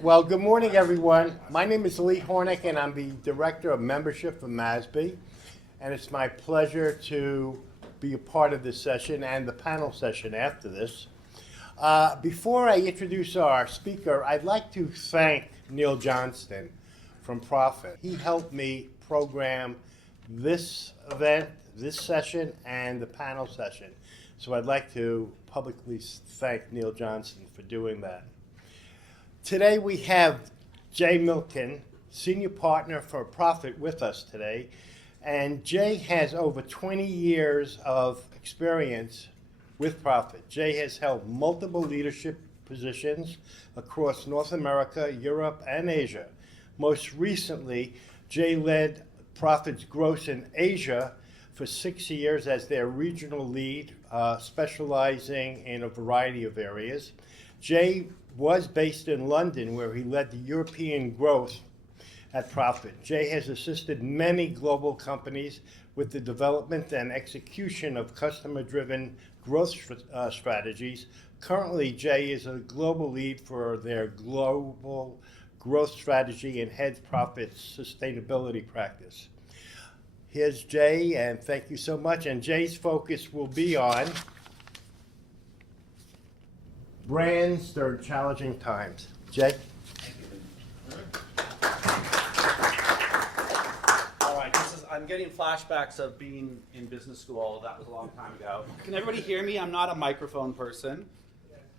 Well, good morning, everyone. My name is Lee Hornick, and I'm the Director of Membership for MASB. And it's my pleasure to be a part of this session and the panel session after this. Before I introduce our speaker, I'd like to thank Neil Johnston from Profit. He helped me program this event, this session, and the panel session. So I'd like to publicly thank Neil Johnston for doing that. Today we have Jay Milken, Senior Partner for Profit, with us today. And Jay has over 20 years of experience with Profit. Jay has held multiple leadership positions across North America, Europe, and Asia. Most recently, Jay led Profit's growth in Asia for 6 years as their regional lead, specializing in a variety of areas. Jay was based in London, where he led the European growth at Profit. Jay has assisted many global companies with the development and execution of customer-driven growth strategies. Currently, Jay is a global lead for their global growth strategy and heads Profit's sustainability practice. Here's Jay, and thank you so much. And Jay's focus will be on brands during challenging times. Jay? All right, I'm getting flashbacks of being in business school. That was a long time ago. Can everybody hear me? I'm not a microphone person.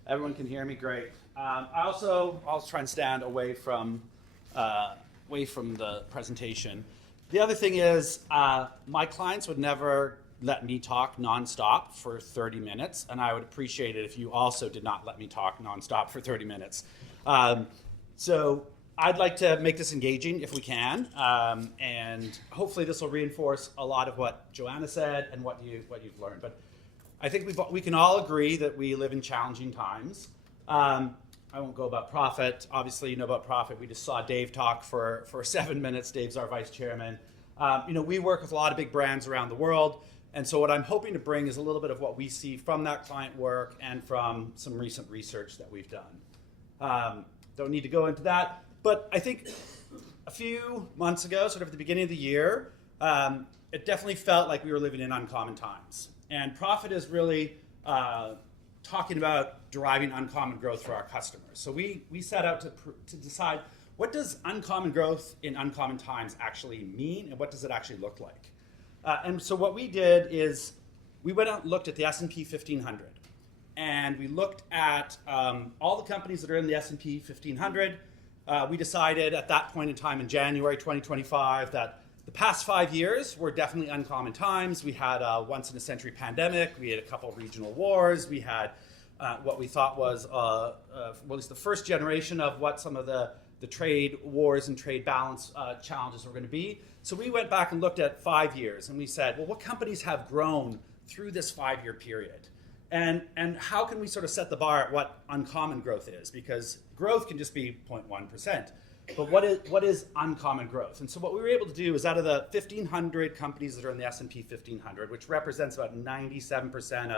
Everyone can hear me, great. I'll try and stand away from the presentation. The other thing is, my clients would never let me talk nonstop for 30 minutes, and I would appreciate it if you also did not let me talk nonstop for 30 minutes. So I'd like to make this engaging if we can, and hopefully this will reinforce a lot of what Joanna said and what you've learned. But I think we can all agree that we live in challenging times. I won't go about Profit. Obviously, you know about Profit. We just saw Dave talk for 7 minutes. Dave's our vice chairman. We work with a lot of big brands around the world. And so what I'm hoping to bring is a little bit of what we see from that client work and from some recent research that we've done. Don't need to go into that. But I think a few months ago, sort of at the beginning of the year, it definitely felt like we were living in uncommon times. And Profit is really talking about deriving uncommon growth for our customers. So we set out to decide, what does uncommon growth in uncommon times actually mean, and what does it actually look like? And so what we did is we went out and looked at the S&P 1500. And we looked at all the companies that are in the S&P 1500. We decided at that point in time in January 2025 that the past 5 years were definitely uncommon times. We had a once-in-a-century pandemic. We had a couple regional wars. We had what we thought was at least the first generation of what some of the trade wars and trade balance challenges were going to be. So we went back and looked at 5 years, and we said, well, what companies have grown through this 5-year period? And how can we sort of set the bar at what uncommon growth is? Because growth can just be 0.1%. But what is uncommon growth? And so what we were able to do is, out of the 1,500 companies that are in the S&P 1500, which represents about 97%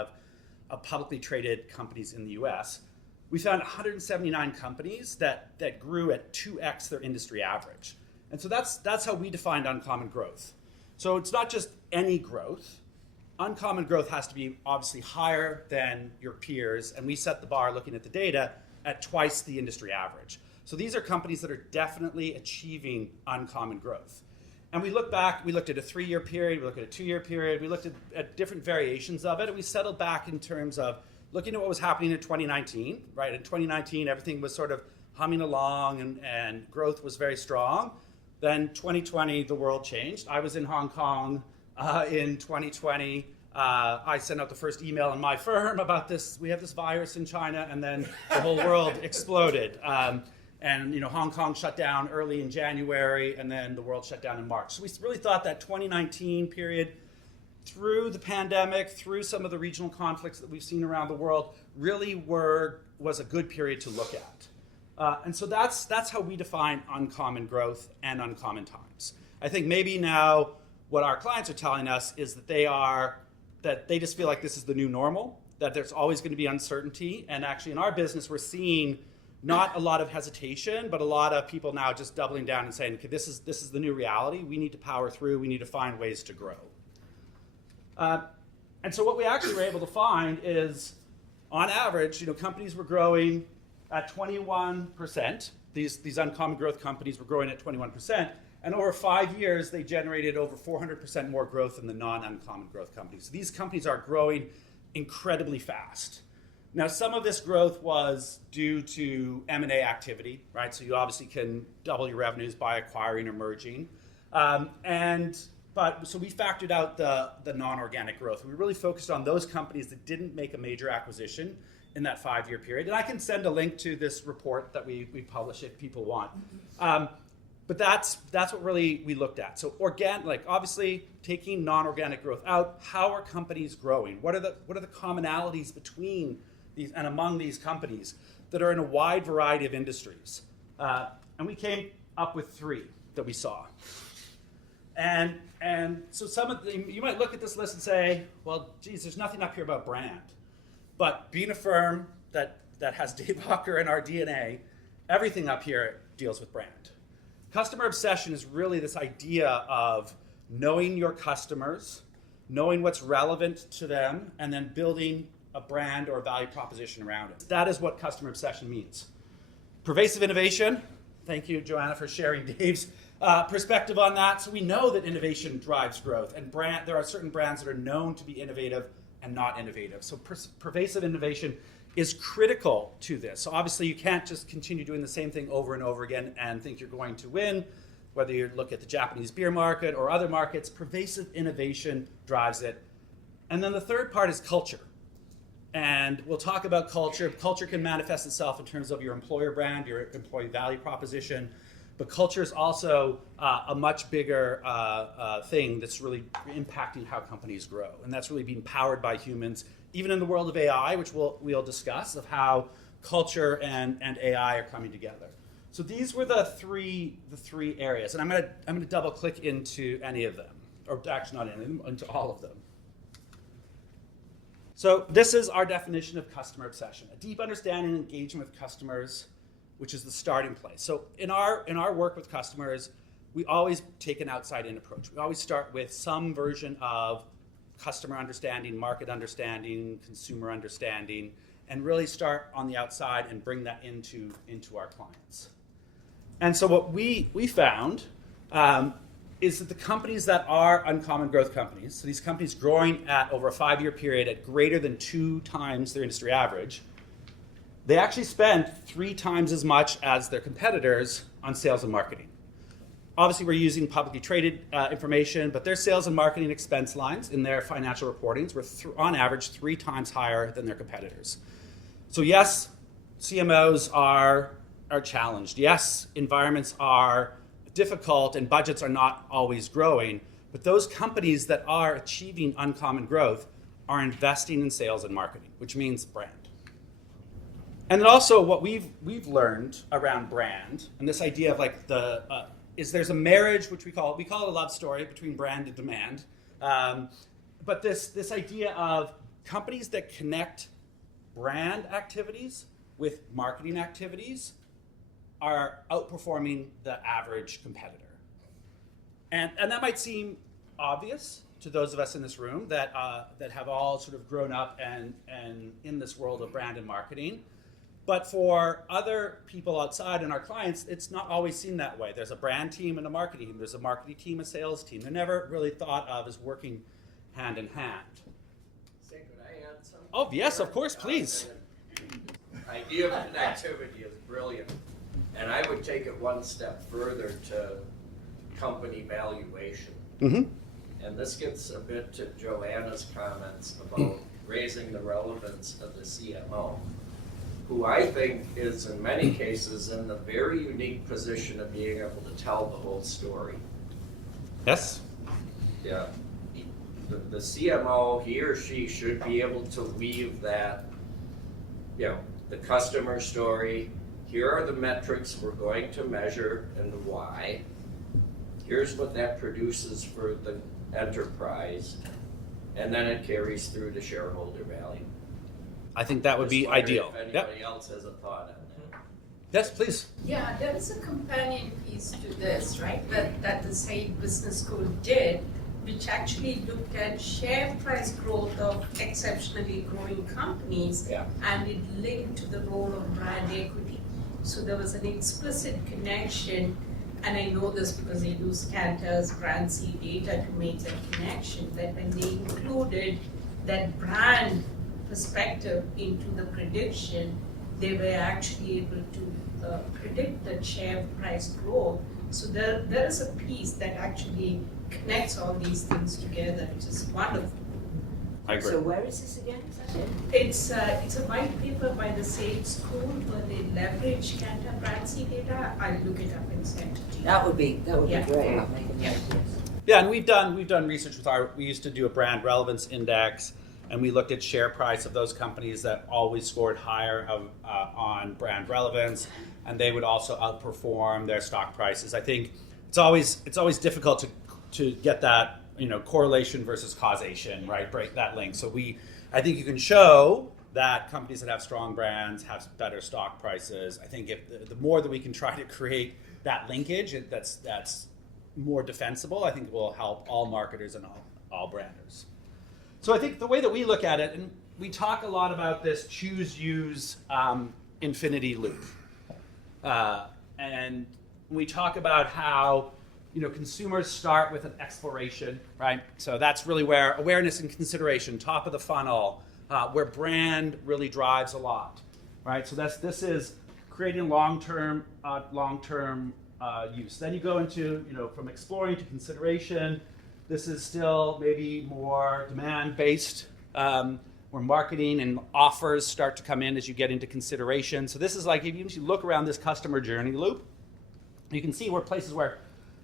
of publicly traded companies in the US, we found 179 companies that grew at 2x their industry average. And so that's how we defined uncommon growth. So it's not just any growth. Uncommon growth has to be obviously higher than your peers, and we set the bar looking at the data at twice the industry average. So these are companies that are definitely achieving uncommon growth. And we looked back, we looked at a 3-year period, we looked at a 2-year period, we looked at different variations of it, and we settled back in terms of looking at what was happening in 2019, right? In 2019, everything was sort of humming along and growth was very strong. Then 2020, the world changed. I was in Hong Kong in 2020. I sent out the first email in my firm about this. We have this virus in China, and then the whole world exploded. And Hong Kong shut down early in January, and then the world shut down in March. So we really thought that 2019 period, through the pandemic, through some of the regional conflicts that we've seen around the world, really was a good period to look at. And so that's how we define uncommon growth and uncommon times. I think maybe now what our clients are telling us is that they just feel like this is the new normal, that there's always going to be uncertainty. And actually in our business, we're seeing not a lot of hesitation, but a lot of people now just doubling down and saying, okay, this is the new reality. We need to power through. We need to find ways to grow. And so what we actually were able to find is, on average, companies were growing at 21%. These uncommon growth companies were growing at 21%. And over 5 years, they generated over 400% more growth than the non-uncommon growth companies. So these companies are growing incredibly fast. Now, some of this growth was due to M&A activity, right? So you obviously can double your revenues by acquiring or merging. So we factored out the non-organic growth. We really focused on those companies that didn't make a major acquisition in that 5-year period. And I can send a link to this report that we publish if people want. But that's what really we looked at. So obviously taking non-organic growth out, how are companies growing? What are the commonalities between these and among these companies that are in a wide variety of industries? And we came up with 3 that we saw. And so you might look at this list and say, well, geez, there's nothing up here about brand. But being a firm that has Dave Walker in our DNA, everything up here deals with brand. Customer obsession is really this idea of knowing your customers, knowing what's relevant to them, and then building a brand or a value proposition around it. That is what customer obsession means. Pervasive innovation. Thank you, Joanna, for sharing Dave's perspective on that. So we know that innovation drives growth, and there are certain brands that are known to be innovative and not innovative. So pervasive innovation is critical to this. So obviously you can't just continue doing the same thing over and over again and think you're going to win. Whether you look at the Japanese beer market or other markets, pervasive innovation drives it. And then the third part is culture. And we'll talk about culture. Culture can manifest itself in terms of your employer brand, your employee value proposition. But culture is also a much bigger thing that's really impacting how companies grow. And that's really being powered by humans, even in the world of AI, which we'll discuss, of how culture and AI are coming together. So these were the three areas. And I'm gonna double click into any of them, or actually not any of them, into all of them. So this is our definition of customer obsession: a deep understanding and engagement with customers, which is the starting place. So in our work with customers, we always take an outside-in approach. We always start with some version of customer understanding, market understanding, consumer understanding, and really start on the outside and bring that into our clients. And so what we found is that the companies that are uncommon growth companies, so these companies growing at over a 5-year period at greater than 2 times their industry average, they actually spend 3 times as much as their competitors on sales and marketing. Obviously, we're using publicly traded information, but their sales and marketing expense lines in their financial reportings were on average 3 times higher than their competitors. So yes, CMOs are challenged. Yes, environments are difficult and budgets are not always growing, but those companies that are achieving uncommon growth are investing in sales and marketing, which means brand. And then also what we've learned around brand, and this idea of there's a marriage, which we call it a love story between brand and demand. But this idea of companies that connect brand activities with marketing activities are outperforming the average competitor. And that might seem obvious to those of us in this room that have all sort of grown up and in this world of brand and marketing. But for other people outside and our clients, it's not always seen that way. There's a brand team and a marketing team. There's a marketing team, a sales team. They're never really thought of as working hand in hand. Say, could I add something? Oh, yes, of course, please. The idea of connectivity is brilliant. And I would take it one step further to company valuation. Mm-hmm. And this gets a bit to Joanna's comments about raising the relevance of the CMO, who I think is in many cases in the very unique position of being able to tell the whole story. Yes? Yeah. The CMO, he or she should be able to weave that, the customer story. Here are the metrics we're going to measure and why. Here's what that produces for the enterprise. And then it carries through to shareholder value. I think that would be ideal. If anybody else has a thought on that. Yes, please. Yeah, there is a companion piece to this, right, that the Said Business School did, which actually looked at share price growth of exceptionally growing companies, Yeah. and it linked to the role of brand equity. So there was an explicit connection, and I know this because they use Kantar's brand C data to make that connection, that when they included that brand perspective into the prediction, they were actually able to predict the share price growth. So there is a piece that actually connects all these things together, which is wonderful. I agree. So where is this again? Is that it? It's a white paper by the Sage School where they leverage Kantar brand C data. I'll look it up and send it to you. That would be Yeah. great. I'll make a Yeah. note, yes. Yeah, and we've done research with we used to do a brand relevance index, and we looked at share price of those companies that always scored higher on brand relevance, and they would also outperform their stock prices. I think it's always difficult to get that correlation versus causation, right? Break that link. So I think you can show that companies that have strong brands have better stock prices. I think if the more that we can try to create that linkage, that's more defensible. I think it will help all marketers and all branders. So I think the way that we look at it, and we talk a lot about this choose use infinity loop, and we talk about how consumers start with an exploration, right? So that's really where awareness and consideration, top of the funnel, where brand really drives a lot, right? So this is creating long-term use. Then you go into from exploring to consideration. This is still maybe more demand-based, where marketing and offers start to come in as you get into consideration. So this is like, if you look around this customer journey loop, you can see places where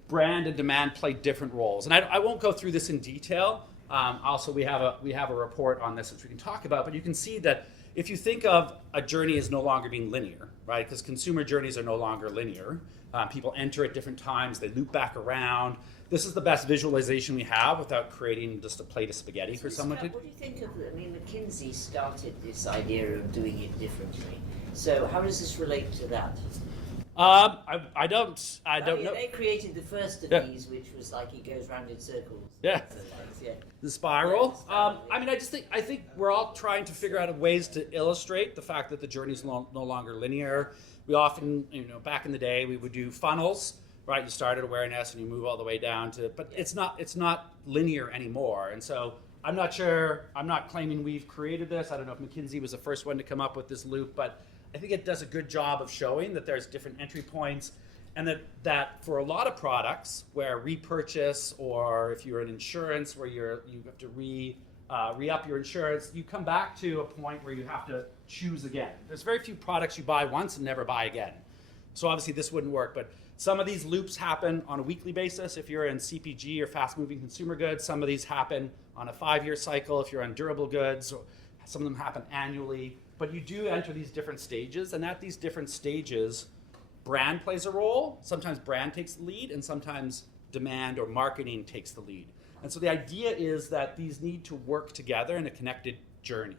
brand and demand play different roles. And I won't go through this in detail. Also, we have a report on this which we can talk about. But you can see that if you think of a journey as no longer being linear, right? Because consumer journeys are no longer linear. People enter at different times. They loop back around. This is the best visualization we have without creating just a plate of spaghetti for someone to. What do you think of? McKinsey started this idea of doing it differently. So how does this relate to that? I don't know. They created the first of Yeah. these, which was like it goes round in circles. Yeah. Yeah. The spiral. I think we're all trying to figure out ways to illustrate the fact that the journey is no longer linear. We often, back in the day, we would do funnels, right? You start at awareness and you move all the way down to, but it's not linear anymore. And so I'm not sure. I'm not claiming we've created this. I don't know if McKinsey was the first one to come up with this loop, but I think it does a good job of showing that there's different entry points, and that for a lot of products where repurchase, or if you're in insurance where you have to re-up your insurance, you come back to a point where you have to choose again. There's very few products you buy once and never buy again. So obviously this wouldn't work, but some of these loops happen on a weekly basis if you're in CPG or fast-moving consumer goods. Some of these happen on a 5-year cycle if you're on durable goods. Some of them happen annually. But you do enter these different stages, and at these different stages, brand plays a role. Sometimes brand takes the lead, and sometimes demand or marketing takes the lead. And so the idea is that these need to work together in a connected journey.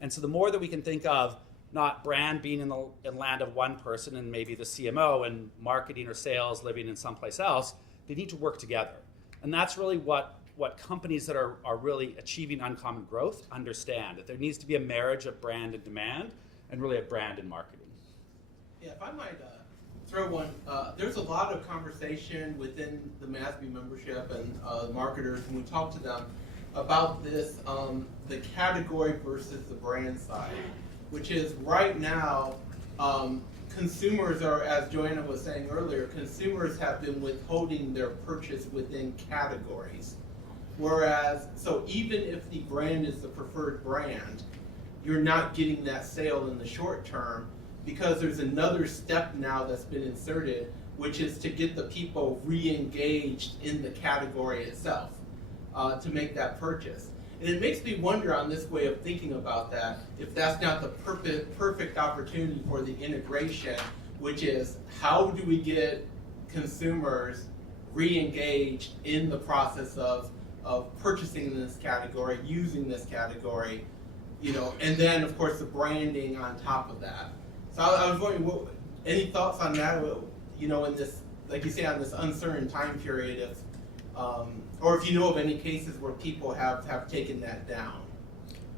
And so the more that we can think of not brand being in the land of one person and maybe the CMO, and marketing or sales living in someplace else, they need to work together. And that's really what companies that are really achieving uncommon growth understand, that there needs to be a marriage of brand and demand, and really a brand and marketing. Yeah, if I might throw one, there's a lot of conversation within the MASB membership and marketers when we talk to them about this, the category versus the brand side, which is right now, consumers are, as Joanna was saying earlier, consumers have been withholding their purchase within categories. Whereas, so even if the brand is the preferred brand, you're not getting that sale in the short term, because there's another step now that's been inserted, which is to get the people re-engaged in the category itself to make that purchase. And it makes me wonder on this way of thinking about that, if that's not the perfect opportunity for the integration, which is how do we get consumers re-engaged in the process of purchasing this category, using this category, and then of course the branding on top of that. So I was wondering, Any thoughts on that? You know, in this, like you say, on this uncertain time period, if or if you know of any cases where people have taken that down.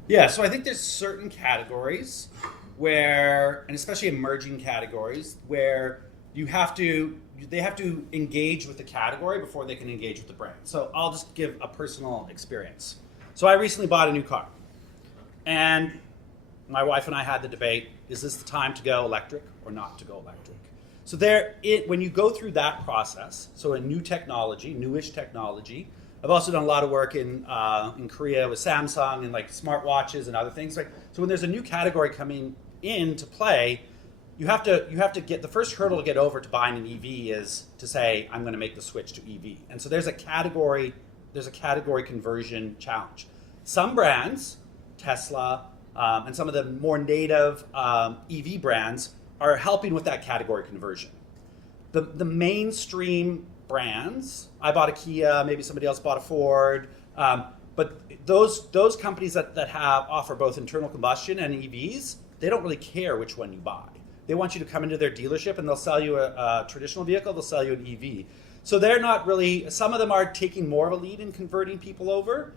Yeah, so I think there's certain categories where, and especially emerging categories, where they have to engage with the category before they can engage with the brand. So I'll just give a personal experience. So I recently bought a new car, and my wife and I had the debate, is this the time to go electric or not to go electric? So when you go through that process, so a new technology, newish technology, I've also done a lot of work in Korea with Samsung and like smartwatches and other things. So when there's a new category coming into play, you have to get the first hurdle to get over to buying an EV is to say I'm going to make the switch to EV. And so there's a category conversion challenge. Some brands, Tesla, and some of the more native EV brands are helping with that category conversion. The mainstream brands, I bought a Kia, maybe somebody else bought a Ford, but those companies that offer both internal combustion and EVs, they don't really care which one you buy. They want you to come into their dealership and they'll sell you a traditional vehicle, they'll sell you an EV. So they're not really, some of them are taking more of a lead in converting people over,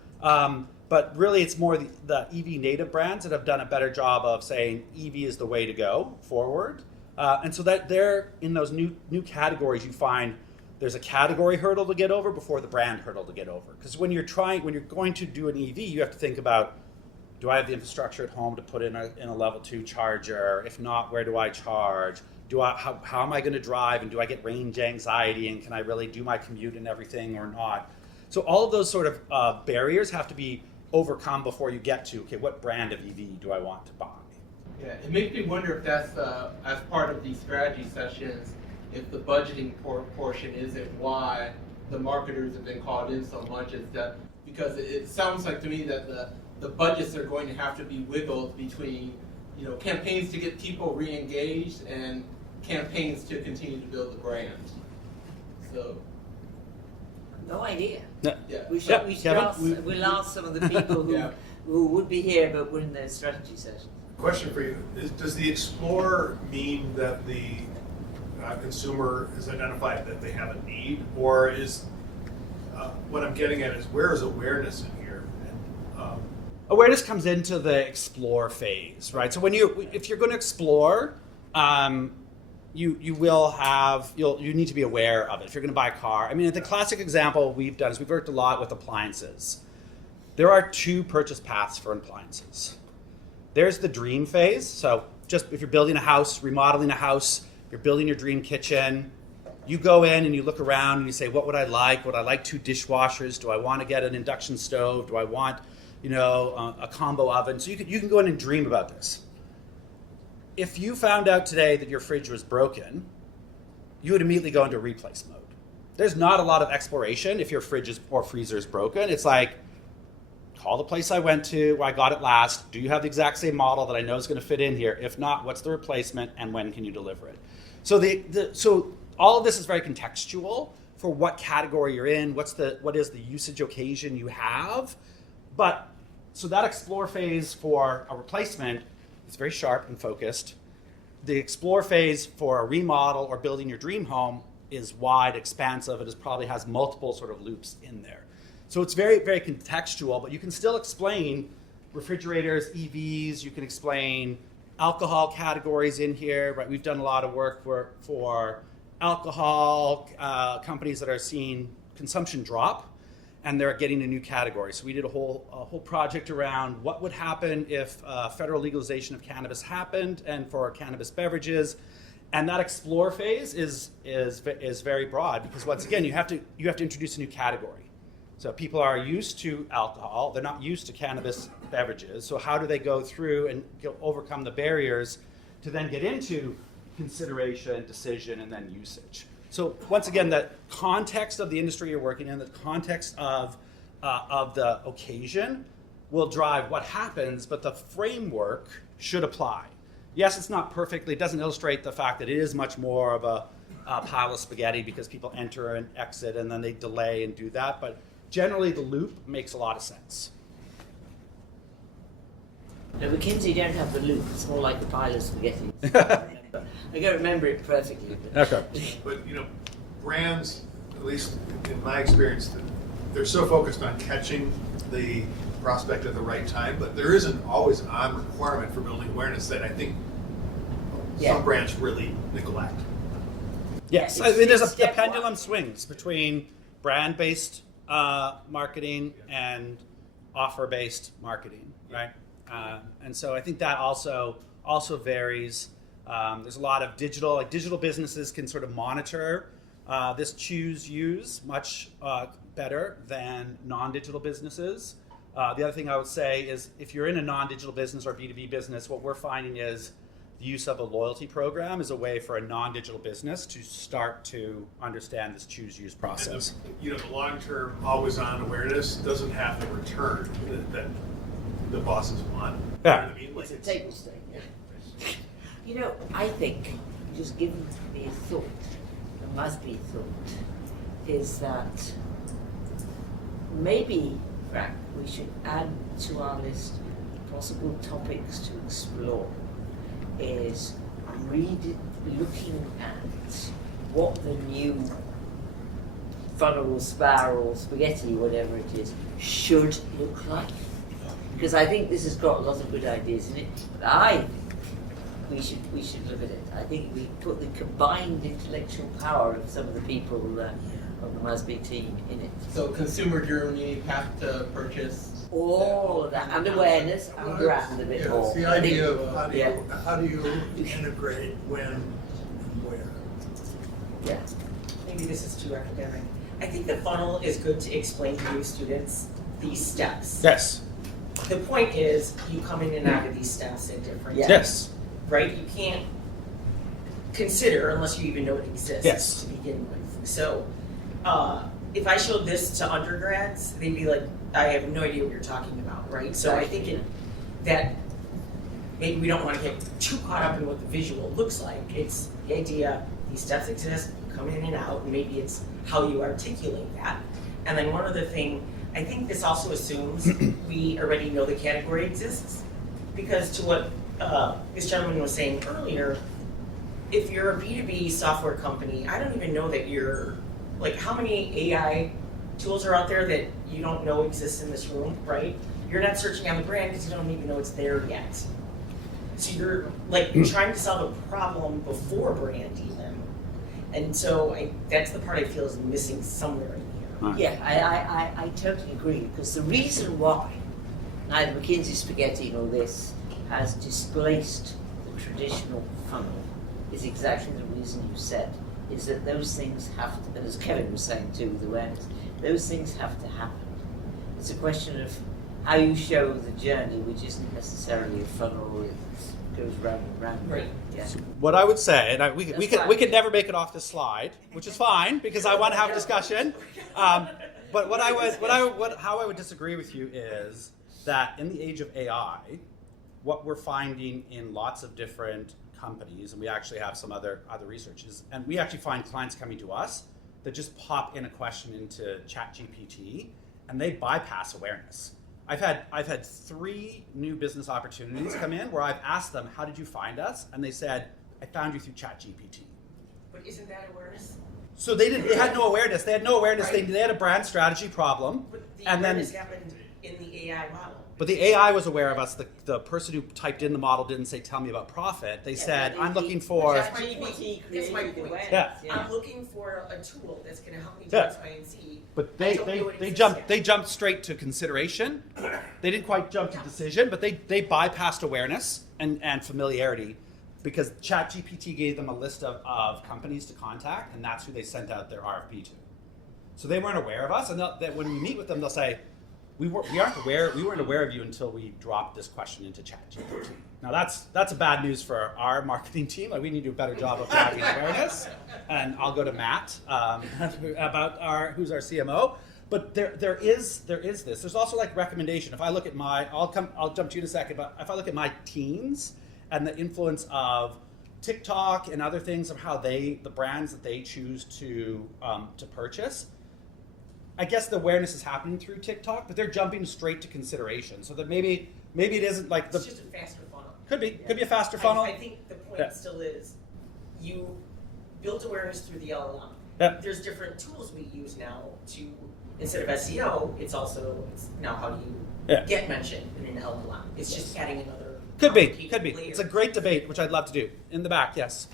but really it's more the EV native brands that have done a better job of saying EV is the way to go forward. And so that they're in those new categories, you find there's a category hurdle to get over before the brand hurdle to get over. Because when you're going to do an EV, you have to think about, do I have the infrastructure at home to put in a level 2 charger? If not, where do I charge? How am I going to drive? And do I get range anxiety? And can I really do my commute and everything or not? So all of those sort of barriers have to be overcome before you get to, okay, what brand of EV do I want to buy? Yeah, it makes me wonder if that's as part of these strategy sessions, if the budgeting portion isn't why the marketers have been called in so much, is that because it sounds like to me that the budgets are going to have to be wiggled between, you know, campaigns to get people re-engaged and campaigns to continue to build the brand. So. No idea. Yeah. We'll ask some of the people who would be here but were in their strategy session. Question for you, does the explore mean that the consumer has identified that they have a need, or is what I'm getting at is where is awareness in here? And, awareness comes into the explore phase, right? So if you're going to explore, you need to be aware of it. If you're going to buy a car, I mean, the classic example we've done is we've worked a lot with appliances. There are 2 purchase paths for appliances. There's the dream phase. So just if you're building a house, remodeling a house, you're building your dream kitchen, you go in and you look around and you say, what would I like? Would I like 2 dishwashers? Do I want to get an induction stove? Do I want, a combo oven? So you can go in and dream about this. If you found out today that your fridge was broken, you would immediately go into replace mode. There's not a lot of exploration if your fridge or freezer is broken. It's like, call the place I went to where I got it last. Do you have the exact same model that I know is going to fit in here? If not, what's the replacement and when can you deliver it? So so all of this is very contextual for what category you're in, what is the usage occasion you have. But so that explore phase for a replacement is very sharp and focused. The explore phase for a remodel or building your dream home is wide, expansive. It probably has multiple sort of loops in there. So it's very, very contextual, but you can still explain refrigerators, EVs, you can explain alcohol categories in here, right? We've done a lot of work for alcohol companies that are seeing consumption drop, and they're getting a new category. So we did a whole project around what would happen if federal legalization of cannabis happened, and for cannabis beverages. And that explore phase is very broad because once again you have to introduce a new category. So people are used to alcohol, they're not used to cannabis beverages. So how do they go through and overcome the barriers to then get into consideration, decision, and then usage? So once again, the context of the industry you're working in, the context of the occasion will drive what happens, but the framework should apply. Yes, it's not perfectly, it doesn't illustrate the fact that it is much more of a pile of spaghetti because people enter and exit and then they delay and do that, but generally the loop makes a lot of sense. No, McKinsey don't have the loop. It's more like the pile of spaghetti. I don't remember it perfectly. But Okay. But, brands, at least in my experience, they're so focused on catching the prospect at the right time, but there isn't always an on requirement for building awareness that I think some brands really neglect. Yes, I mean, the pendulum swings between brand-based marketing and offer-based marketing, right? And so I think that also varies. There's a lot of digital businesses can sort of monitor this choose use much better than non-digital businesses. The other thing I would say is if you're in a non-digital business or B2B business, what we're finding is the use of a loyalty program is a way for a non-digital business to start to understand this choose use process. And the long-term always-on awareness doesn't have the return that the bosses want. Yeah. You know what I mean? Like It's a table stake. I think, just given me a thought, a MASB thought, is that maybe, Frank, we should add to our list of possible topics to explore is looking at what the new funnel, spiral, spaghetti, whatever it is, should look like. Because I think this has got a lot of good ideas in it, but I think we should look at it. I think we put the combined intellectual power of some of the people of the MASB team in it. So consumer journey, path to purchase. All of that, and awareness, and brand a bit more. It's the idea of Yeah. how do you integrate when and where. Yeah. Maybe this is too academic. I think the funnel is good to explain to new students these steps. Yes. The point is, you come in and out of these steps at different Yeah. Yes. right? You can't consider unless you even know it exists Yes. to begin with. So, if I showed this to undergrads, they'd be like, I have no idea what you're talking about, right? So I think that maybe we don't want to get too caught up in what the visual looks like. It's the idea, these steps exist, you come in and out, and maybe it's how you articulate that. And then one other thing, I think this also assumes we already know the category exists. Because to what this gentleman was saying earlier, if you're a B2B software company, I don't even know that you're, like, how many AI tools are out there that you don't know exist in this room, right? You're not searching on the brand because you don't even know it's there yet. So you're, like, trying to solve a problem before brand even. And so that's the part I feel is missing somewhere in here. Yeah, I totally agree, because the reason why neither McKinsey Spaghetti nor this has displaced the traditional funnel is exactly the reason you said, is that those things have to, and as Kevin was saying too with awareness, those things have to happen. It's a question of how you show the journey, which isn't necessarily a funnel, it goes round and round. Right. Yeah. What I would say, and we That's could never make it off this slide, which is fine because I want to have a discussion. But how I would disagree with you is that in the age of AI, what we're finding in lots of different companies, and we actually have some other researches, and we actually find clients coming to us that just pop in a question into ChatGPT, and they bypass awareness. I've had 3 new business opportunities come in where I've asked them, how did you find us? And they said, I found you through ChatGPT. But isn't that awareness? So they had no awareness. They had no awareness. Right. They had a brand strategy problem. But the And then- awareness happened in the AI model. But the AI was aware of us. The person who typed in the model didn't say, tell me about profit. They said, I'm looking for... That's my GPT point. created That's my point. awareness. Yeah. I'm looking for a tool that's going to help me do Yeah. X, Y, and Z. But I don't know what exists yet. they jumped straight to consideration. They didn't quite jump to decision, but they bypassed awareness and familiarity because ChatGPT gave them a list of companies to contact, and that's who they sent out their RFP to. So they weren't aware of us, and that when we meet with them, they'll say, we weren't aware of you until we dropped this question into ChatGPT. Now that's a bad news for our marketing team. Like, we need to do a better job of driving awareness. And I'll go to Matt about who's our CMO. But there is this. There's also like recommendation. If I look at I'll jump to you in a second. But if I look at my teens and the influence of TikTok and other things of how the brands that they choose to purchase. I guess the awareness is happening through TikTok, but they're jumping straight to consideration. So that maybe maybe it isn't like It's just a faster funnel. could be a faster funnel. I think the point Yeah. still is, you build awareness through the LLM. Yeah. There's different tools we use now to, instead of SEO, it's now how do you Yeah. get mentioned in an LLM? It's just adding another. Could be. layer. It's a great debate, which I'd love to do. In the back, yes.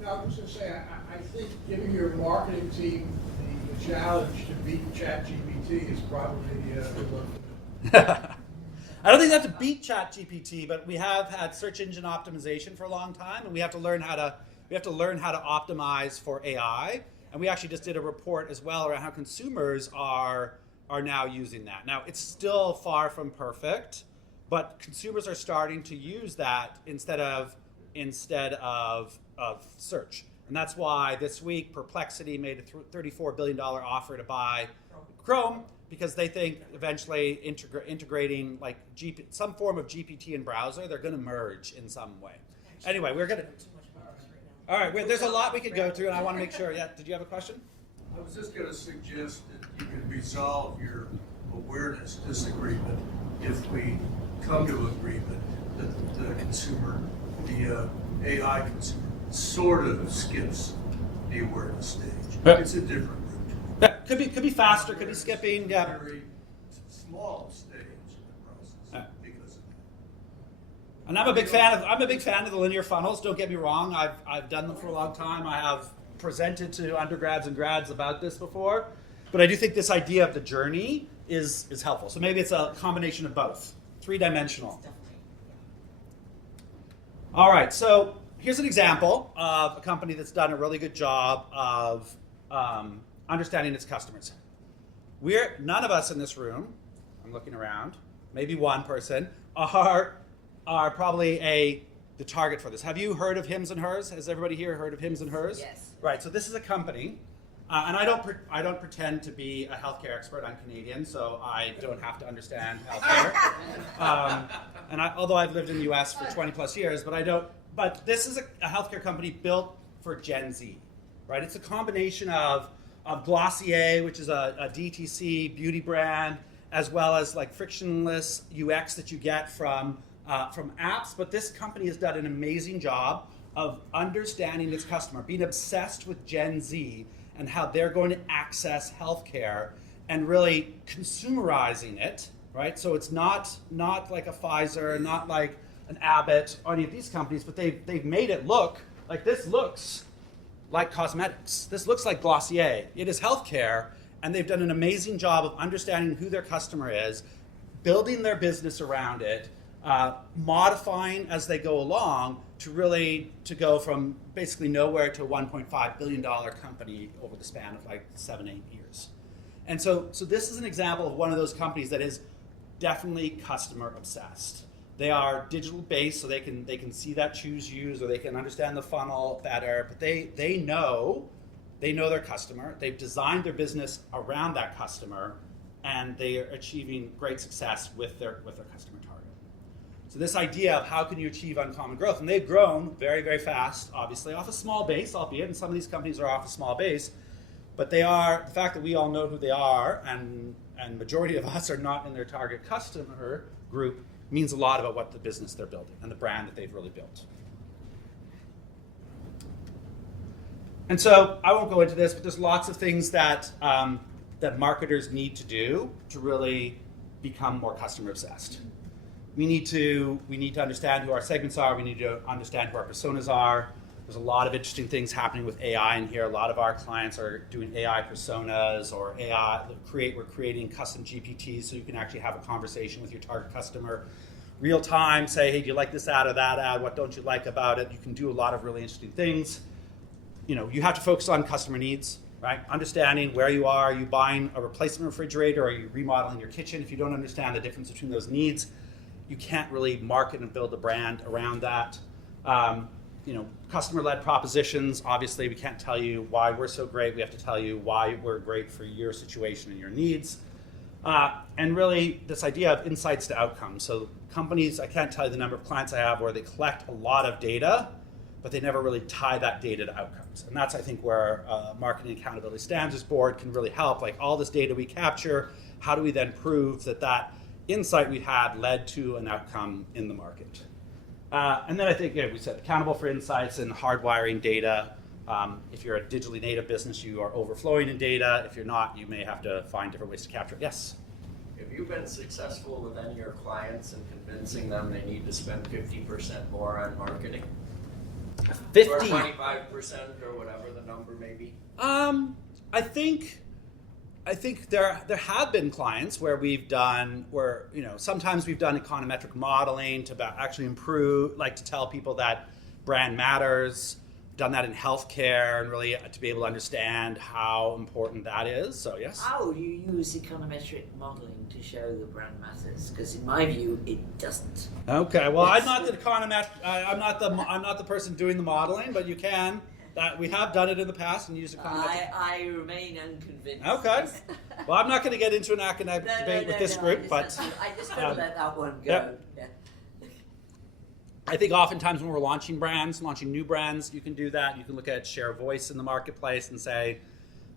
No, I was just gonna say, I think giving your marketing team the challenge to beat ChatGPT is probably a good one for them. I don't think they have to beat ChatGPT, but we have had search engine optimization for a long time, and we have to learn how to optimize for AI. And we actually just did a report as well around how consumers are now using that. Now, it's still far from perfect, but consumers are starting to use that instead of search. And that's why this week Perplexity made a $34 billion offer to buy Chrome, because they think eventually integrating like some form of GPT in browser, they're going to merge in some way. Anyway, we're going to... All right, there's a lot we could go through, and I want to make sure. Yeah, did you have a question? I was just gonna suggest that you can resolve your awareness disagreement if we come to agreement that the consumer, the AI consumer, sort of skips the awareness stage. Yeah. It's a different route. Yeah, could be faster, could be skipping. Yeah. Very small stage in the process because of that. And I'm a big fan of the linear funnels. Don't get me wrong. I've done them for a long time. I have presented to undergrads and grads about this before. But I do think this idea of the journey is helpful. So maybe it's a combination of both, three-dimensional. All right, so here's an example of a company that's done a really good job of understanding its customers. None of us in this room, I'm looking around, maybe one person, are probably the target for this. Have you heard of Hims and Hers? Has everybody here heard of Hims and Hers? Yes. Right, so this is a company, and I don't pretend to be a healthcare expert. I'm Canadian, so I don't have to understand healthcare. Although I've lived in the U.S. for 20 plus years, but this is a healthcare company built for Gen Z, right? It's a combination of Glossier, which is a DTC beauty brand, as well as like frictionless UX that you get from apps. But this company has done an amazing job of understanding its customer, being obsessed with Gen Z and how they're going to access healthcare and really consumerizing it, right? So it's not like a Pfizer, not like an Abbott or any of these companies, but they've made it look like this looks like cosmetics. This looks like Glossier. It is healthcare, and they've done an amazing job of understanding who their customer is, building their business around it, modifying as they go along to go from basically nowhere to a $1.5 billion company over the span of like 7-8 years. And so this is an example of one of those companies that is definitely customer obsessed. They are digital based, so they can see that choose use, or they can understand the funnel better, but they know their customer. They've designed their business around that customer, and they are achieving great success with their customer target. So this idea of how can you achieve uncommon growth, and they've grown very, very fast, obviously, off a small base, albeit, and some of these companies are off a small base, but the fact that we all know who they are, and majority of us are not in their target customer group, means a lot about what the business they're building and the brand that they've really built. And so I won't go into this, but there's lots of things that marketers need to do to really become more customer obsessed. We need to understand who our segments are. We need to understand who our personas are. There's a lot of interesting things happening with AI in here. A lot of our clients are doing AI personas, or we're creating custom GPTs so you can actually have a conversation with your target customer real time, say, hey, do you like this ad or that ad? What don't you like about it? You can do a lot of really interesting things. You have to focus on customer needs, right? Understanding where you are you buying a replacement refrigerator, or are you remodeling your kitchen? If you don't understand the difference between those needs, you can't really market and build a brand around that. Customer-led propositions, obviously we can't tell you why we're so great. We have to tell you why we're great for your situation and your needs. And really this idea of insights to outcomes. So companies, I can't tell you the number of clients I have where they collect a lot of data, but they never really tie that data to outcomes. And that's, I think, where Marketing Accountability Standards Board can really help. Like all this data we capture, how do we then prove that insight we had led to an outcome in the market. And then I think we said accountable for insights and hardwiring data. If you're a digitally native business, you are overflowing in data. If you're not, you may have to find different ways to capture it. Yes? Have you been successful with any of your clients in convincing them they need to spend 50% more on marketing? 50. Or 25% or whatever the number may be? I think there have been clients where sometimes we've done econometric modeling to actually improve, like to tell people that brand matters. Done that in healthcare and really to be able to understand how important that is. So yes. How do you use econometric modeling to show the brand matters? Because in my view, it doesn't. Okay. Well, I'm not the econometric. I'm not the person doing the modeling, but you can. We have done it in the past and used econometric. I remain unconvinced. Okay. Well, I'm not going to get into an academic debate with this group, but I just don't let that one go. Yep. Yeah. I think oftentimes when we're launching new brands, you can do that. You can look at share of voice in the marketplace and say,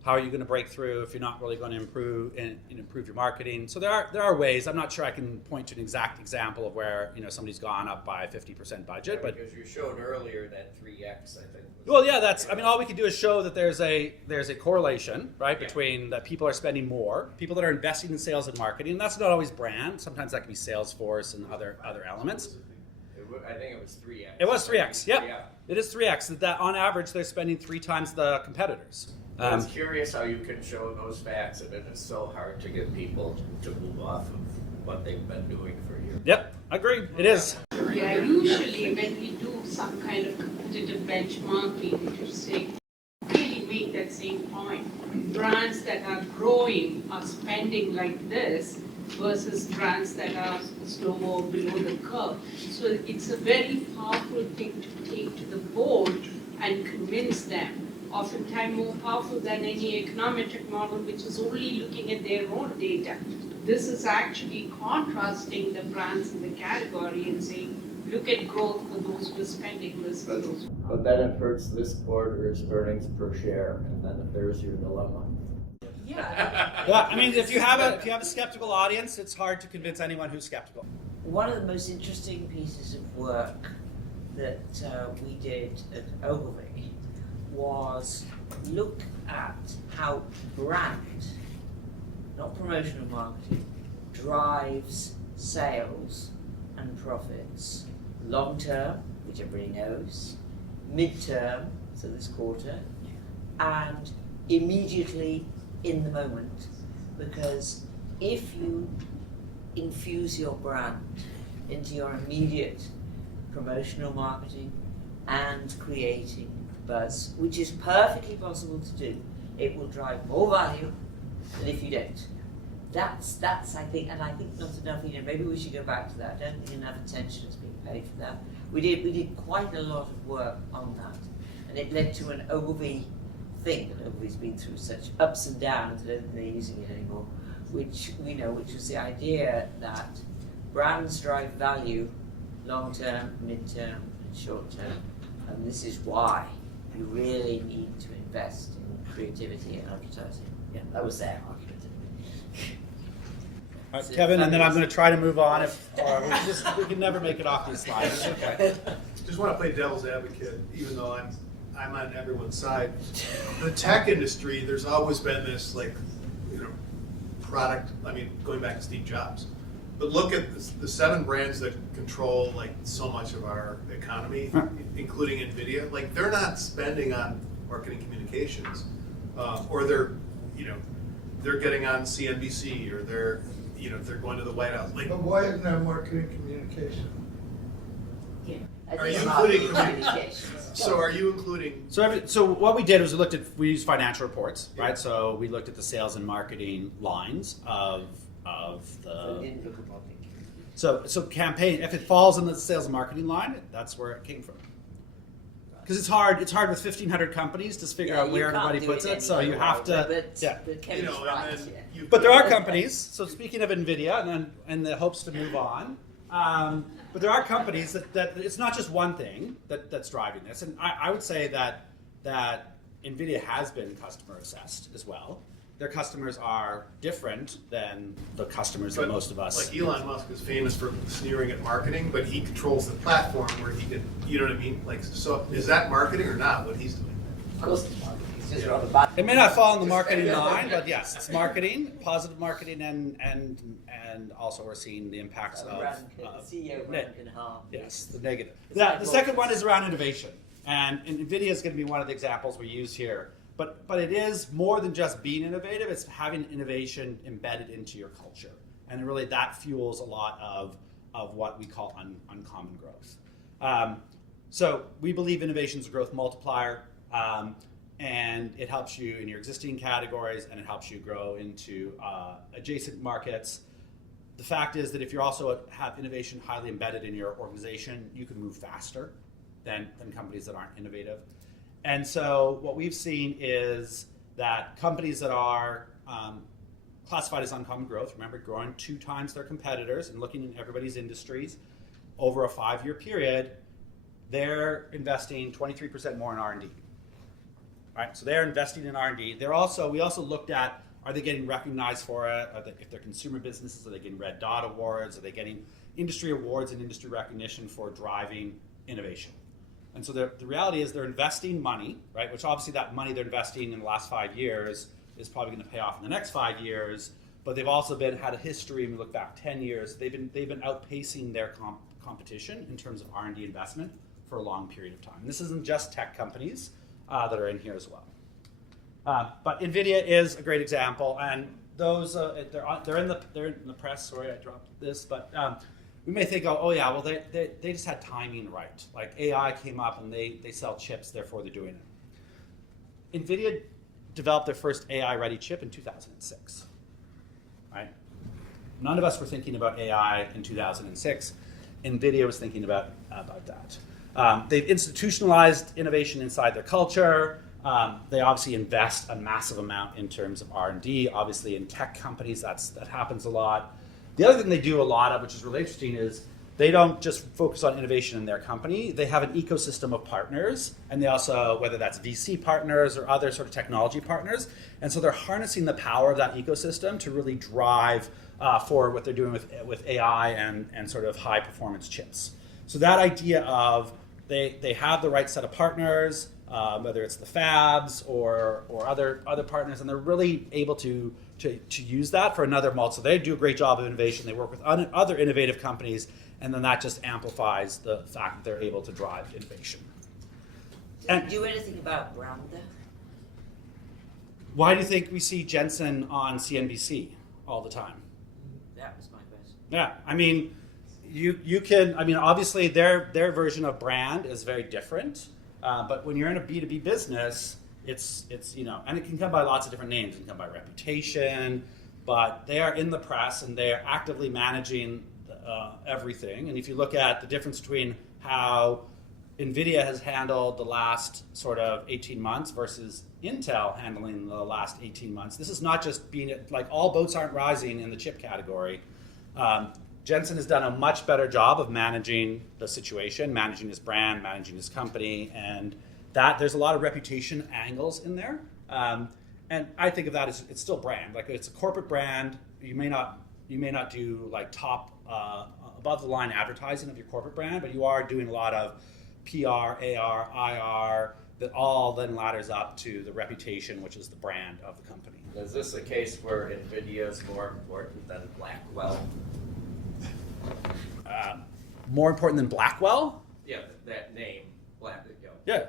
how are you going to break through if you're not really going to improve your marketing? So there are ways. I'm not sure I can point to an exact example of where somebody's gone up by 50% budget, but because you showed earlier that 3x, I think. Well, yeah, all we can do is show that there's a correlation, right, between that people are spending more, people that are investing in sales and marketing. And that's not always brand. Sometimes that can be Salesforce and other elements. I think it was 3x. It was 3x, yep. Yeah. It is 3x. That on average, they're spending 3 times the competitors. I was curious how you can show those facts, and it is so hard to get people to move off of what they've been doing for years. Yep, agreed. It is. Yeah, usually when we do some kind of competitive benchmarking to say, really make that same point. Brands that are growing are spending like this versus brands that are slower below the curve. So it's a very powerful thing to take to the board and convince them. Oftentimes more powerful than any econometric model which is only looking at their own data. This is actually contrasting the brands in the category and saying, look at growth for those who are spending this for those. But then it hurts this quarter's earnings per share, and then there's your dilemma. Yeah. Yeah, I mean, if you have a skeptical audience, it's hard to convince anyone who's skeptical. One of the most interesting pieces of work that we did at Ogilvy was look at how brand, not promotional marketing, drives sales and profits long term, which everybody knows, mid-term, so this quarter, and immediately in the moment. Because if you infuse your brand into your immediate promotional marketing and creating buzz, which is perfectly possible to do, it will drive more value than if you don't. That's I think, and I think not enough, maybe we should go back to that. I don't think enough attention is being paid for that. We did quite a lot of work on that, and it led to an Ogilvy thing, and Ogilvy's been through such ups and downs, I don't think they're using it anymore, which was the idea that brands drive value long term, mid term, and short term, and this is why you really need to invest in creativity and advertising. Yeah, that was their argument. All right, Kevin, and then I'm going to try to move on. We can never make it off these slides. Okay. Just want to play devil's advocate, even though I'm on everyone's side. The tech industry, there's always been this product. I mean, going back to Steve Jobs. But look at the 7 brands that control so much of our economy, including NVIDIA. They're not spending on marketing communications, or they're getting on CNBC, or they're going to the White House. But why isn't that marketing communication? Yeah. Are you including communications? So are you including? So what we did was we used financial reports, right? So we looked at the sales and marketing lines of the. So campaign, if it falls in the sales and marketing line, that's where it came from. Because it's hard with 1,500 companies to figure out where everybody puts it. So you have to. But there are companies. So speaking of NVIDIA, and then in the hopes to move on. But there are companies that it's not just one thing that's driving this, and I would say that NVIDIA has been customer obsessed as well. their customers are different than the customers that most of us. Like Elon Musk is famous for sneering at marketing, but he controls the platform where he can, you know what I mean? Like, so is that marketing or not, what he's doing? Of course it's marketing, it's just rather bad. It may not fall in the marketing line, but yes, it's marketing, positive marketing, and also we're seeing the impacts of CEO Rank and harm. yes, the negative. It's Yeah, like the second one is around innovation, and NVIDIA is going to be one of the examples we use here. But it is more than just being innovative; it's having innovation embedded into your culture, and really that fuels a lot of what we call uncommon growth. So we believe innovation is a growth multiplier. And it helps you in your existing categories, and it helps you grow into adjacent markets. The fact is that if you also have innovation highly embedded in your organization, you can move faster than companies that aren't innovative. And so what we've seen is that companies that are classified as uncommon growth, remember growing 2 times their competitors and looking in everybody's industries over a 5-year period, they're investing 23% more in R&D. Right, so they're investing in R&D. We also looked at, are they getting recognized for it? If they're consumer businesses, are they getting Red Dot awards? Are they getting industry awards and industry recognition for driving innovation? And so the reality is they're investing money, right? Which obviously that money they're investing in the last 5 years is probably going to pay off in the next 5 years. But they've also had a history. When we look back 10 years, they've been outpacing their competition in terms of R&D investment for a long period of time. And this isn't just tech companies that are in here as well. But NVIDIA is a great example, and those they're in the press. Sorry, I dropped this, but we may think, oh yeah, well they just had timing right. Like AI came up and they sell chips, therefore they're doing it. NVIDIA developed their first AI-ready chip in 2006. Right? None of us were thinking about AI in 2006. NVIDIA was thinking about that. They've institutionalized innovation inside their culture. They obviously invest a massive amount in terms of R&D. Obviously, in tech companies, that happens a lot. The other thing they do a lot of, which is really interesting, is they don't just focus on innovation in their company. They have an ecosystem of partners, and they also, whether that's VC partners or other sort of technology partners, and so they're harnessing the power of that ecosystem to really drive forward what they're doing with AI and sort of high performance chips. So that idea of they have the right set of partners, whether it's the fabs or other partners, and they're really able to use that for another multi. So they do a great job of innovation. They work with other innovative companies, and then that just amplifies the fact that they're able to drive innovation. Do you know anything about brand there? Why do you think we see Jensen on CNBC all the time? That was my question. Yeah, I mean, you can. I mean, obviously their version of brand is very different. But when you're in a B2B business, it's and it can come by lots of different names. It can come by reputation, but they are in the press and they are actively managing everything. And if you look at the difference between how NVIDIA has handled the last sort of 18 months versus Intel handling the last 18 months, this is not just being like all boats aren't rising in the chip category. Jensen has done a much better job of managing the situation, managing his brand, managing his company, and that there's a lot of reputation angles in there. And I think of that as it's still brand. Like it's a corporate brand. You may not do like top above the line advertising of your corporate brand, but you are doing a lot of PR, AR, IR that all then ladders up to the reputation, which is the brand of the company. Is this a case where NVIDIA is more important than Blackwell? More important than Blackwell? Yeah, that name, Black. Yeah.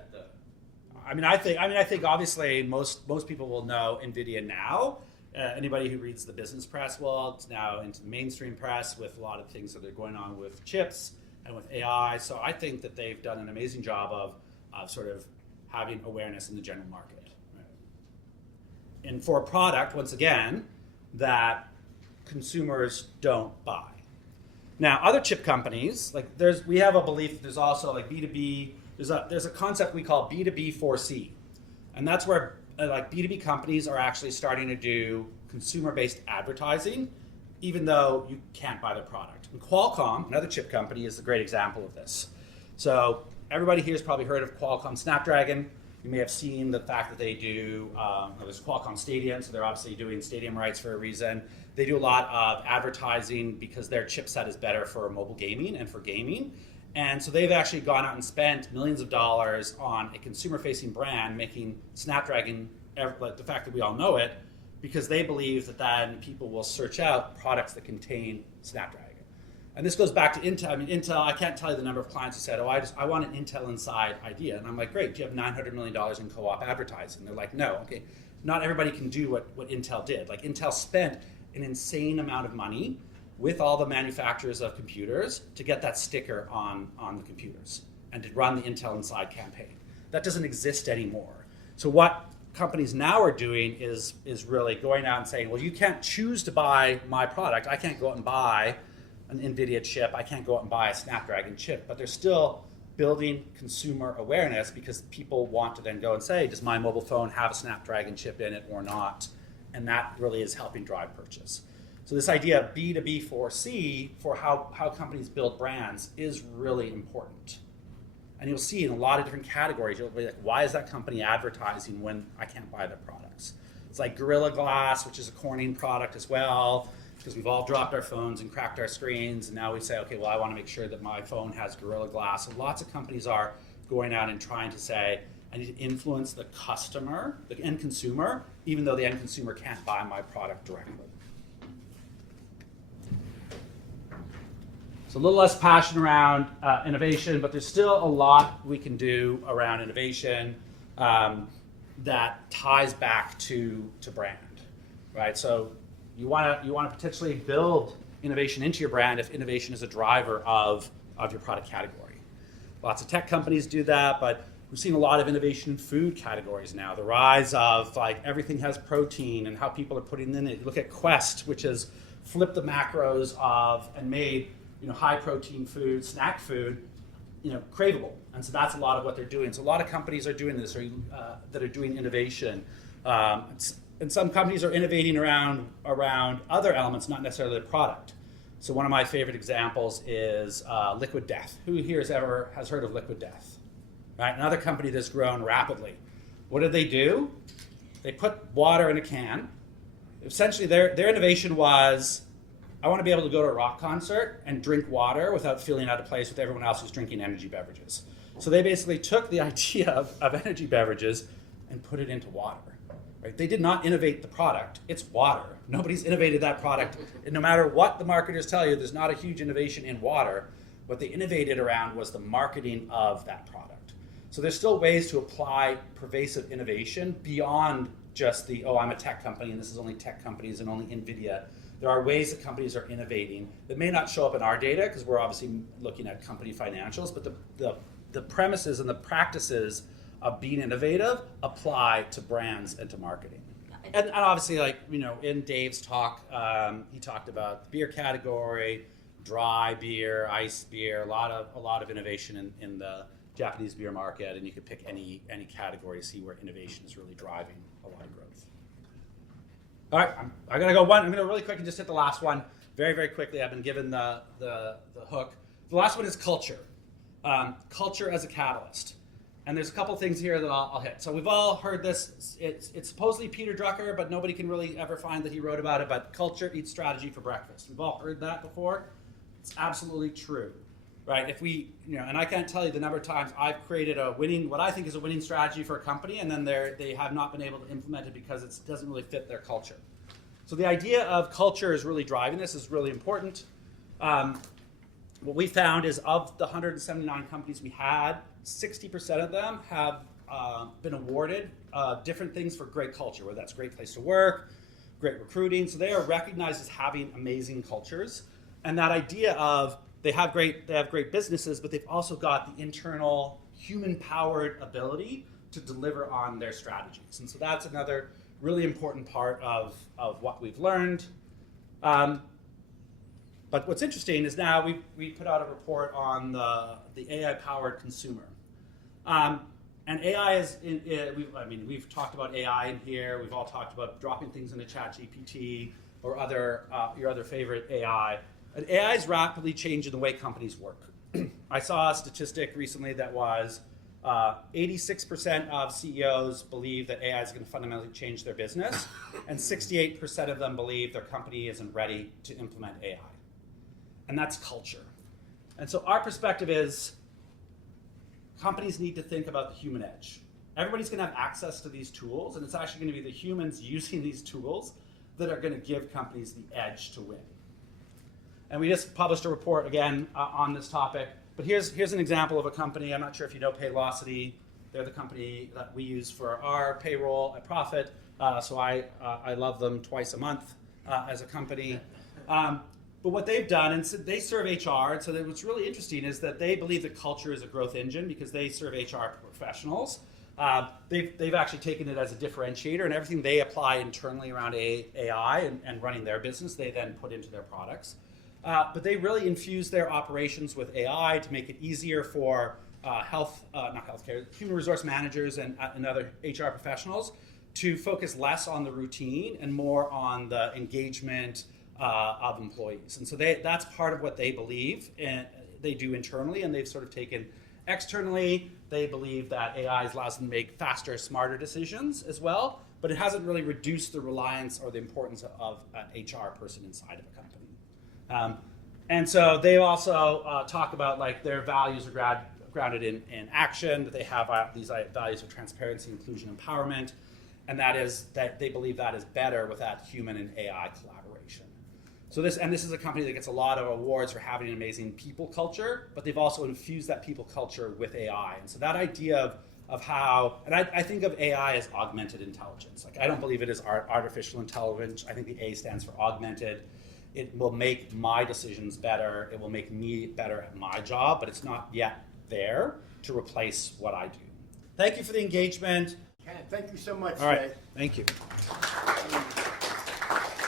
I think obviously most people will know NVIDIA now. Anybody who reads the business press, well, it's now into the mainstream press with a lot of things that are going on with chips and with AI. So I think that they've done an amazing job of sort of having awareness in the general market. Right? And for a product, once again, that consumers don't buy. Now, other chip companies, like we have a belief that there's also like B2B, there's a concept we call B2B4C. And that's where like B2B companies are actually starting to do consumer-based advertising, even though you can't buy their product. And Qualcomm, another chip company, is a great example of this. So everybody here has probably heard of Qualcomm Snapdragon. You may have seen the fact that they do, there's Qualcomm Stadium, so they're obviously doing stadium rights for a reason. They do a lot of advertising because their chipset is better for mobile gaming and for gaming. And so they've actually gone out and spent millions of dollars on a consumer-facing brand making Snapdragon, like the fact that we all know it, because they believe that then people will search out products that contain Snapdragon. And this goes back to Intel. I mean, Intel, I can't tell you the number of clients who said, oh, I want an Intel Inside idea. And I'm like, great, do you have $900 million in co-op advertising? They're like, no, okay. Not everybody can do what Intel did. Like Intel spent an insane amount of money with all the manufacturers of computers to get that sticker on the computers and to run the Intel Inside campaign. That doesn't exist anymore. So what companies now are doing is really going out and saying, well, you can't choose to buy my product. I can't go out and buy an NVIDIA chip. I can't go out and buy a Snapdragon chip. But they're still building consumer awareness because people want to then go and say, does my mobile phone have a Snapdragon chip in it or not? And that really is helping drive purchase. So this idea of B2B4C for how companies build brands is really important. And you'll see in a lot of different categories, you'll be like, why is that company advertising when I can't buy their products? It's like Gorilla Glass, which is a Corning product as well, because we've all dropped our phones and cracked our screens, and now we say, okay, well, I want to make sure that my phone has Gorilla Glass. So lots of companies are going out and trying to say, I need to influence the customer, the end consumer, even though the end consumer can't buy my product directly. So a little less passion around innovation, but there's still a lot we can do around innovation that ties back to brand, right? So you want to potentially build innovation into your brand if innovation is a driver of your product category. Lots of tech companies do that, but we've seen a lot of innovation in food categories now. The rise of like everything has protein and how people are putting in it. Look at Quest, which has flipped the macros of and made high protein food, snack food, craveable. And so that's a lot of what they're doing. So a lot of companies are doing this, that are doing innovation. And some companies are innovating around other elements, not necessarily the product. So one of my favorite examples is Liquid Death. Who here has heard of Liquid Death? Right? Another company that's grown rapidly. What did they do? They put water in a can. Essentially, their innovation was, I want to be able to go to a rock concert and drink water without feeling out of place with everyone else who's drinking energy beverages. So they basically took the idea of energy beverages and put it into water. Right? They did not innovate the product. It's water. Nobody's innovated that product. And no matter what the marketers tell you, there's not a huge innovation in water. What they innovated around was the marketing of that product. So there's still ways to apply pervasive innovation beyond just I'm a tech company and this is only tech companies and only NVIDIA. There are ways that companies are innovating that may not show up in our data because we're obviously looking at company financials, but the premises and the practices of being innovative apply to brands and to marketing. And obviously, in Dave's talk, he talked about the beer category, dry beer, ice beer, a lot of innovation in the Japanese beer market, and you could pick any category to see where innovation is really driving a lot of growth. All right, I'm gonna go one. I'm gonna really quick and just hit the last one very, very quickly. I've been given the hook. The last one is culture. Culture as a catalyst. And there's a couple things here that I'll hit. So we've all heard this. It's supposedly Peter Drucker, but nobody can really ever find that he wrote about it. But culture eats strategy for breakfast. We've all heard that before. It's absolutely true, right? If we, and I can't tell you the number of times I've created what I think is a winning strategy for a company, and then they have not been able to implement it because it doesn't really fit their culture. So the idea of culture is really driving this, is really important. What we found is of the 179 companies we had, 60% of them have been awarded different things for great culture, whether that's great place to work, great recruiting. So they are recognized as having amazing cultures. And that idea of they have great businesses, but they've also got the internal human-powered ability to deliver on their strategies. And so that's another really important part of what we've learned. But what's interesting is now we put out a report on the AI-powered consumer. And AI is, we've talked about AI in here. We've all talked about dropping things into ChatGPT or your other favorite AI. And AI is rapidly changing the way companies work. I saw a statistic recently that was 86% of CEOs believe that AI is going to fundamentally change their business, and 68% of them believe their company isn't ready to implement AI. And that's culture. And so our perspective is companies need to think about the human edge. Everybody's going to have access to these tools, and it's actually going to be the humans using these tools that are going to give companies the edge to win. And we just published a report again on this topic. But here's an example of a company. I'm not sure if you know Paylocity. They're the company that we use for our payroll at Profit. So I love them twice a month as a company. But what they've done, and so they serve HR. And so what's really interesting is that they believe that culture is a growth engine because they serve HR professionals. They've actually taken it as a differentiator, and everything they apply internally around AI and running their business, they then put into their products. But they really infuse their operations with AI to make it easier for human resource managers and other HR professionals to focus less on the routine and more on the engagement of employees. And so that's part of what they believe and they do internally, and they've sort of taken externally. They believe that AI allows them to make faster, smarter decisions as well, but it hasn't really reduced the reliance or the importance of an HR person inside of a company. And so they also talk about like their values are grounded in action, that they have these values of transparency, inclusion, empowerment, and that is that they believe that is better with that human and AI collaboration. So this is a company that gets a lot of awards for having an amazing people culture, but they've also infused that people culture with AI. And so that idea of how, and I think of AI as augmented intelligence. Like I don't believe it is artificial intelligence. I think the A stands for augmented. It will make my decisions better. It will make me better at my job, but it's not yet there to replace what I do. Thank you for the engagement. Ken, thank you so much. All right, Jay. thank you.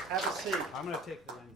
Have a seat. I'm going to take the lens.